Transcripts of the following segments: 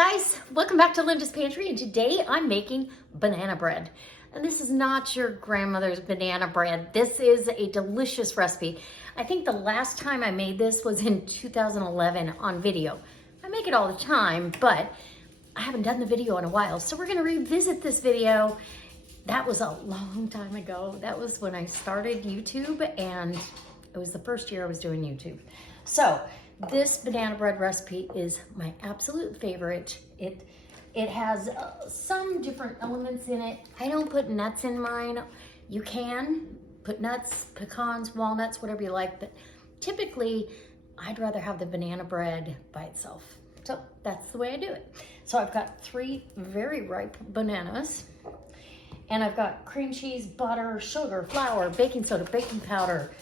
guys, welcome back to Linda's Pantry, and today I'm making banana bread. And this is not your grandmother's banana bread. This is a delicious recipe. I think the last time I made this was in 2011 on video. I make it all the time, but I haven't done the video in a while, so we're gonna revisit this video. That was a long time ago. That was when I started YouTube, and it was the first year I was doing YouTube. So this banana bread recipe is my absolute favorite. It has some different elements in it. I don't put nuts in mine. You can put nuts, pecans, walnuts, whatever you like, but typically I'd rather have the banana bread by itself. So that's the way I do it. So I've got 3 very ripe bananas, and I've got cream cheese, butter, sugar, flour, baking soda, baking powder,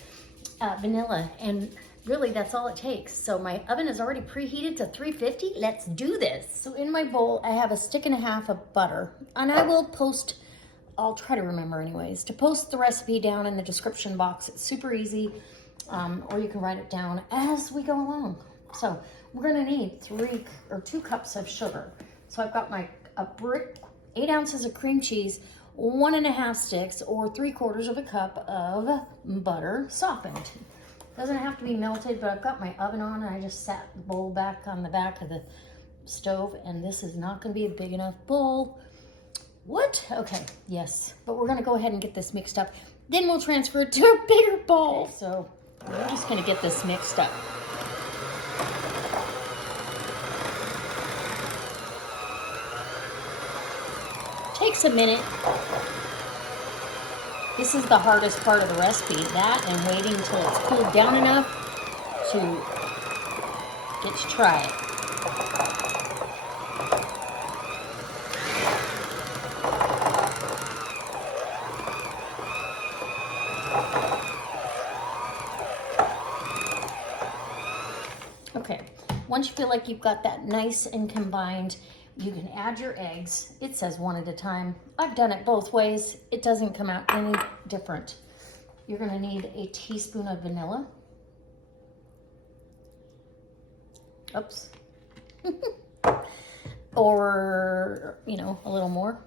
vanilla, and really that's all it takes. So my oven is already preheated to 350. Let's do this. So in my bowl, I have a 1.5 sticks of butter, and I will post, I'll try to remember anyways, to post the recipe down in the description box. It's super easy, or you can write it down as we go along. So we're gonna need 2 cups of sugar. So I've got a brick, 8 ounces of cream cheese, 1.5 sticks or 3/4 cup of butter softened. Doesn't have to be melted, but I've got my oven on and I just sat the bowl back on the back of the stove, and this is not gonna be a big enough bowl. What? Okay, yes, but we're gonna go ahead and get this mixed up. Then we'll transfer it to a bigger bowl. Okay, so we're just gonna get this mixed up. Takes a minute. This is the hardest part of the recipe, that and waiting until it's cooled down enough to get to try it. Okay, once you feel like you've got that nice and combined, you can add your eggs. It says 1 at a time. I've done it both ways. It doesn't come out any different. You're gonna need a teaspoon of vanilla. Oops. Or, a little more.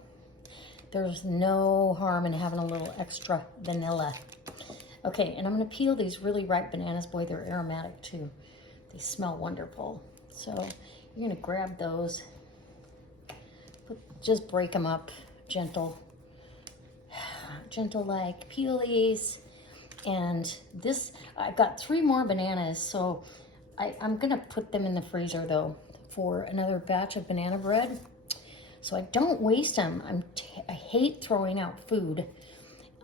There's no harm in having a little extra vanilla. Okay, and I'm gonna peel these really ripe bananas. Boy, they're aromatic too. They smell wonderful. So you're gonna grab those. Just break them up, gentle like, peel these. And this, I've got 3 more bananas, so I'm gonna put them in the freezer though for another batch of banana bread, so I don't waste them. I hate throwing out food.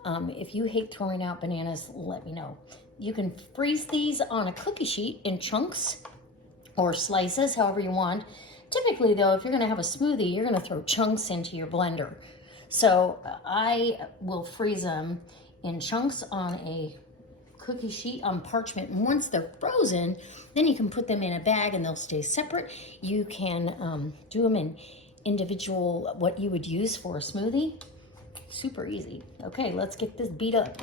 If you hate throwing out bananas, let me know. You can freeze these on a cookie sheet in chunks or slices, however you want. Typically though, if you're gonna have a smoothie, you're gonna throw chunks into your blender. So I will freeze them in chunks on a cookie sheet on parchment. And once they're frozen, then you can put them in a bag and they'll stay separate. You can do them in individual, what you would use for a smoothie. Super easy. Okay, let's get this beat up.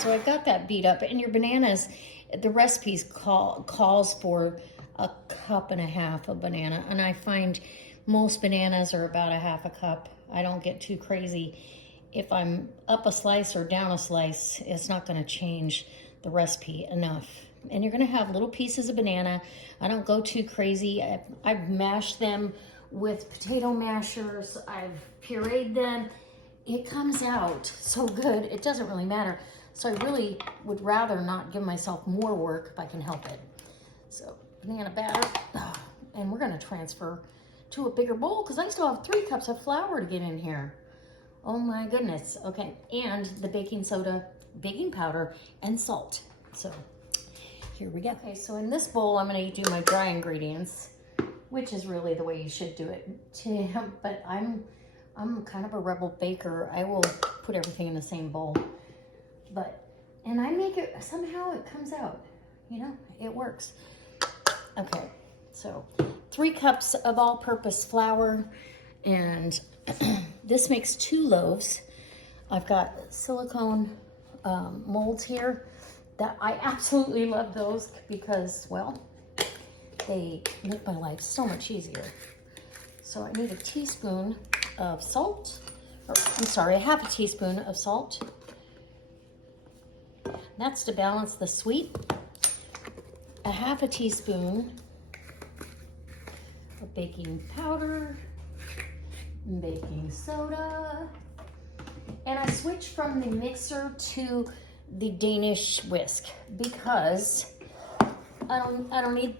So I've got that beat up, and your bananas, the recipes calls for 1.5 cups of banana, and I find most bananas are about 1/2 cup. I don't get too crazy. If I'm up a slice or down a slice, it's not gonna change the recipe enough. And you're gonna have little pieces of banana. I don't go too crazy. I've mashed them with potato mashers. I've pureed them. It comes out so good, it doesn't really matter. So I really would rather not give myself more work if I can help it. So banana batter, and we're gonna transfer to a bigger bowl because I still have 3 cups of flour to get in here. Oh my goodness. Okay, and the baking soda, baking powder, and salt. So here we go. Okay, so in this bowl, I'm gonna do my dry ingredients, which is really the way you should do it. But I'm kind of a rebel baker. I will put everything in the same bowl. And I make it, somehow it comes out. you know, it works. Okay, so 3 cups of all-purpose flour, and this makes 2 loaves. I've got silicone molds here that I absolutely love those because, well, they make my life so much easier. So I need a teaspoon of salt, or I'm sorry, a half a teaspoon of salt. That's to balance the sweet. A half a teaspoon of baking powder, baking soda, and I switched from the mixer to the Danish whisk because I don't need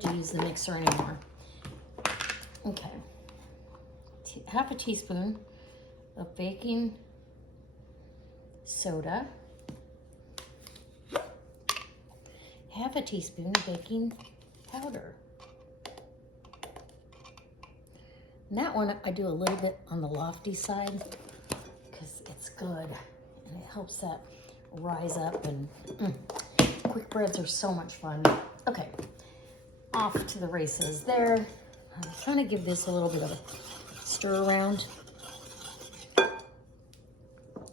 to use the mixer anymore. Okay, half a teaspoon of baking soda, half a teaspoon of baking powder. And that one I do a little bit on the lofty side because it's good and it helps that rise up, and quick breads are so much fun. Okay, off to the races there. I'm trying to give this a little bit of a stir around.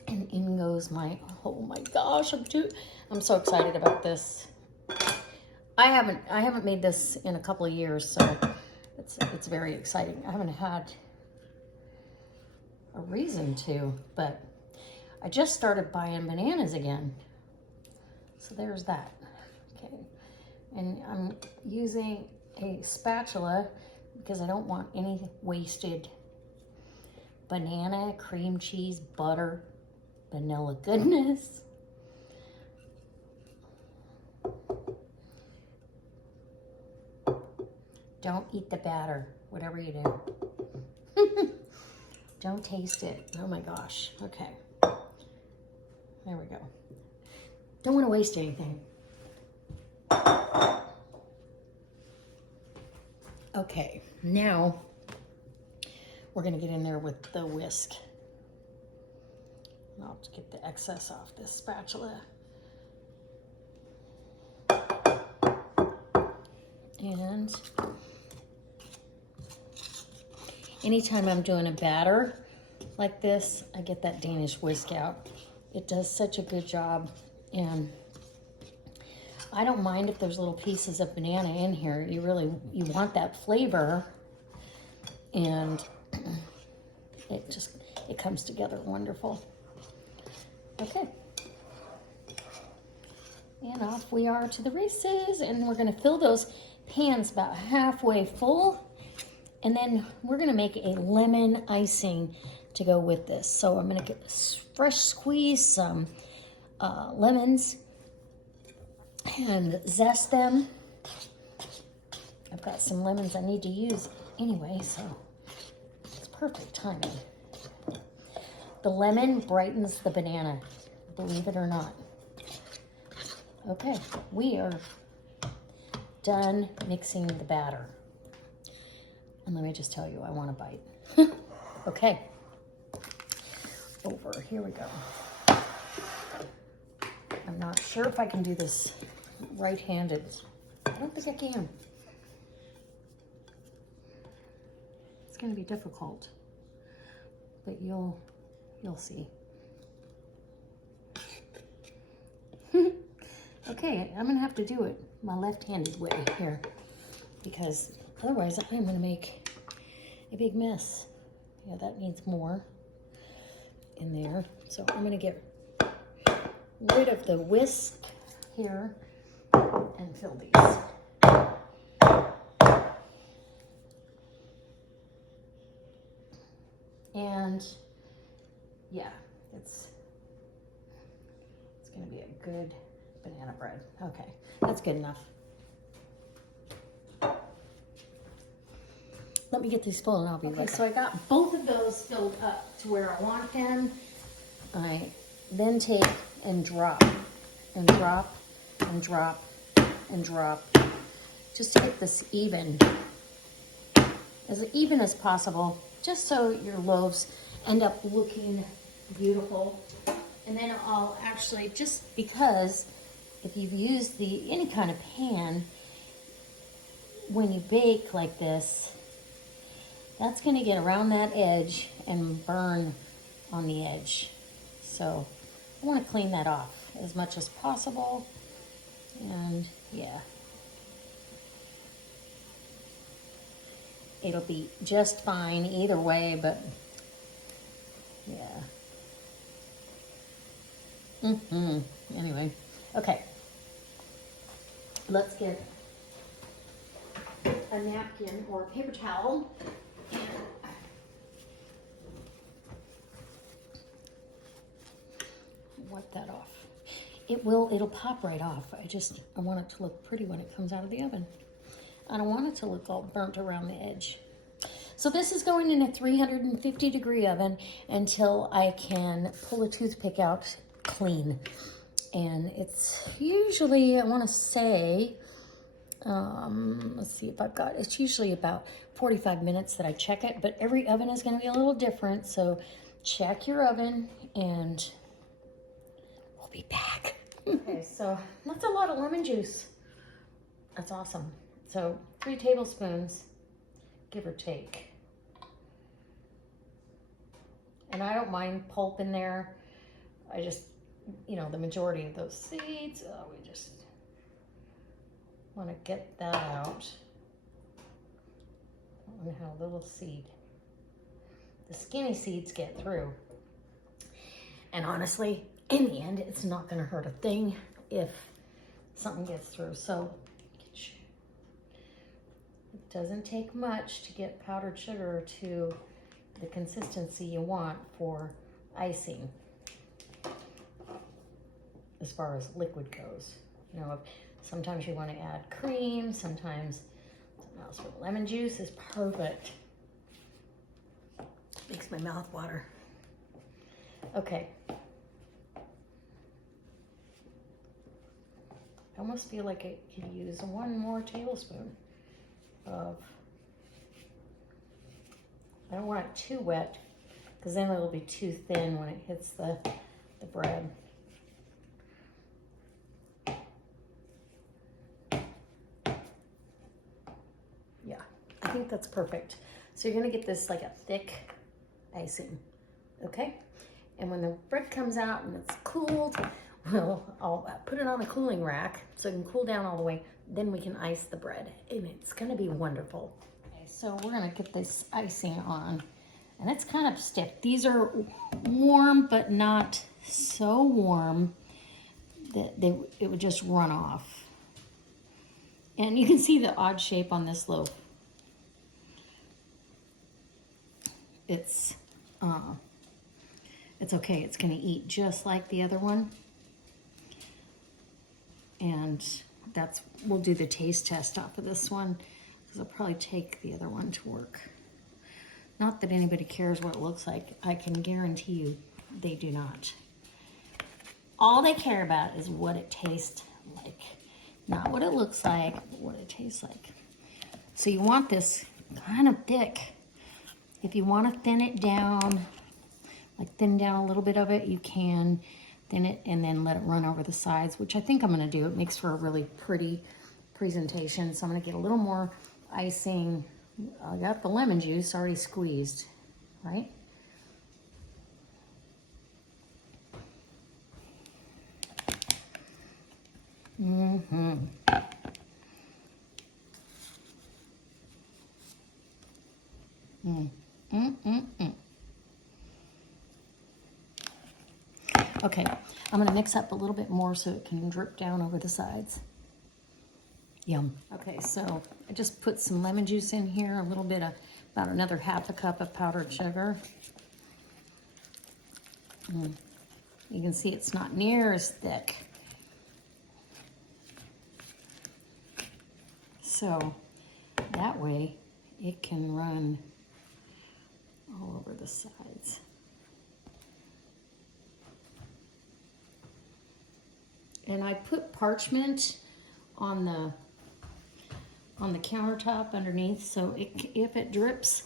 And in goes my, oh my gosh, I'm so excited about this. I haven't made this in a couple of years, so it's very exciting. I haven't had a reason to, but I just started buying bananas again. So there's that. Okay. And I'm using a spatula because I don't want any wasted banana, cream cheese, butter, vanilla goodness. Don't eat the batter, whatever you do. Don't taste it. Oh my gosh. Okay. There we go. Don't want to waste anything. Okay, now we're going to get in there with the whisk. I'll just get the excess off this spatula. And anytime I'm doing a batter like this, I get that Danish whisk out. It does such a good job, and I don't mind if there's little pieces of banana in here. You want that flavor, and it comes together wonderful. Okay. And off we are to the races, and we're gonna fill those pans about halfway full, and then we're gonna make a lemon icing to go with this. So I'm gonna get fresh squeeze some lemons and zest them. I've got some lemons I need to use anyway, so it's perfect timing. The lemon brightens the banana, believe it or not. Okay, we are done mixing the batter. And let me just tell you, I want a bite. Okay, over, here we go. I'm not sure if I can do this right-handed. I don't think I can. It's gonna be difficult, but you'll see. Okay, I'm gonna have to do it my left-handed way here because otherwise I'm gonna make a big mess. Yeah, that needs more in there. So I'm gonna get rid of the whisk here and fill these. And yeah, it's gonna be a good banana bread. Okay, that's good enough. Let me get these full and I'll be right back. So I got both of those filled up to where I want them. I then take and drop and drop and drop and drop just to get this even as possible, just so your loaves end up looking beautiful. And then I'll actually, just because if you've used any kind of pan, when you bake like this, that's going to get around that edge and burn on the edge. So I want to clean that off as much as possible. And yeah, it'll be just fine either way, but yeah. Anyway, okay. Let's get a napkin or a paper towel and wipe that off. It'll pop right off. I want it to look pretty when it comes out of the oven. I don't want it to look all burnt around the edge. So this is going in a 350-degree oven until I can pull a toothpick out clean. And it's usually, I want to say, let's see if I've got, it's usually about 45 minutes that I check it, but every oven is going to be a little different. So check your oven and we'll be back. Okay, so that's a lot of lemon juice. That's awesome. So 3 tablespoons, give or take. And I don't mind pulp in there. I just, you know, the majority of those seeds, we just want to get that out. And how little seed. The skinny seeds get through. And honestly, in the end, it's not going to hurt a thing if something gets through. So it doesn't take much to get powdered sugar to the consistency you want for icing. As far as liquid goes, you know, sometimes you want to add cream, sometimes something else, but lemon juice is perfect. Makes my mouth water. Okay. I almost feel like I could use 1 more tablespoon of, I don't want it too wet because then it'll be too thin when it hits the bread. Yeah, I think that's perfect. So you're gonna get this like a thick icing, okay? And when the bread comes out and it's cooled, well, I'll put it on a cooling rack so it can cool down all the way. Then we can ice the bread and it's gonna be wonderful. Okay, so we're gonna get this icing on and it's kind of stiff. These are warm, but not so warm that it would just run off. And you can see the odd shape on this loaf. It's okay. It's gonna eat just like the other one. And we'll do the taste test off of this one because I'll probably take the other one to work. Not that anybody cares what it looks like. I can guarantee you they do not. All they care about is what it tastes like. Not what it looks like, but what it tastes like. So you want this kind of thick. If you want to thin it down, like thin down a little bit of it, you can thin it and then let it run over the sides, which I think I'm going to do. It makes for a really pretty presentation. So I'm going to get a little more icing. I got the lemon juice already squeezed, right? Okay, I'm gonna mix up a little bit more so it can drip down over the sides. Yum. Okay, so I just put some lemon juice in here, a little bit of, about another half a cup of powdered sugar. You can see it's not near as thick. So that way it can run all over the sides. And I put parchment on the countertop underneath, so if it drips,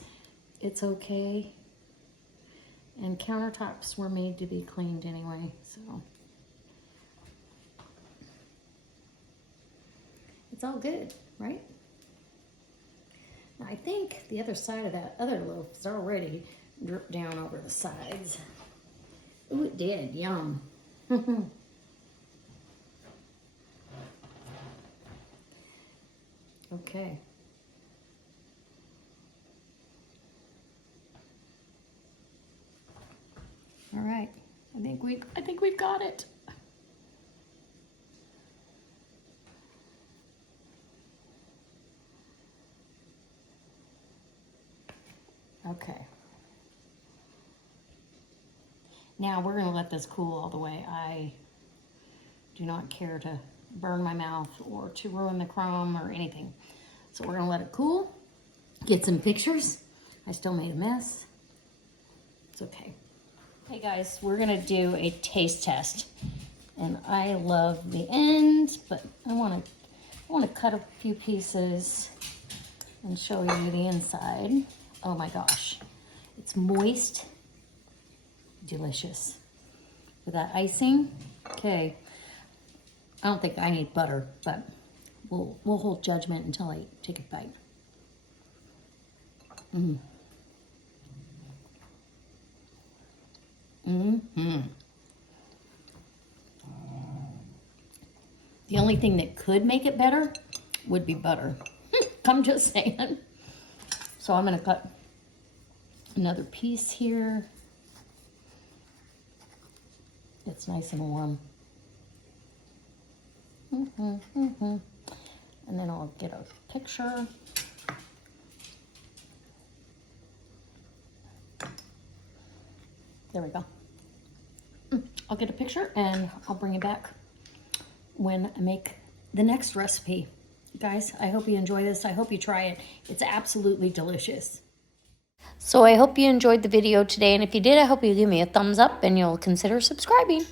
it's okay. And countertops were made to be cleaned anyway, so. it's all good, right? Now, I think the other side of that other loaf is already dripped down over the sides. Ooh, it did. Yum. Okay. All right. I think we've got it. Okay. Now we're going to let this cool all the way. I do not care to burn my mouth or to ruin the crumb or anything. So we're going to let it cool, get some pictures. I still made a mess. It's okay. Hey guys, we're going to do a taste test. And I love the ends, but I want to cut a few pieces and show you the inside. Oh my gosh. It's moist, delicious. With that icing, okay. I don't think I need butter, but we'll hold judgment until I take a bite. The only thing that could make it better would be butter. I'm just saying. So I'm gonna cut another piece here. It's nice and warm. And then I'll get a picture. There we go. I'll get a picture and I'll bring it back when I make the next recipe. Guys, I hope you enjoy this. I hope you try it. It's absolutely delicious. So I hope you enjoyed the video today, and if you did, I hope you give me a thumbs up and you'll consider subscribing.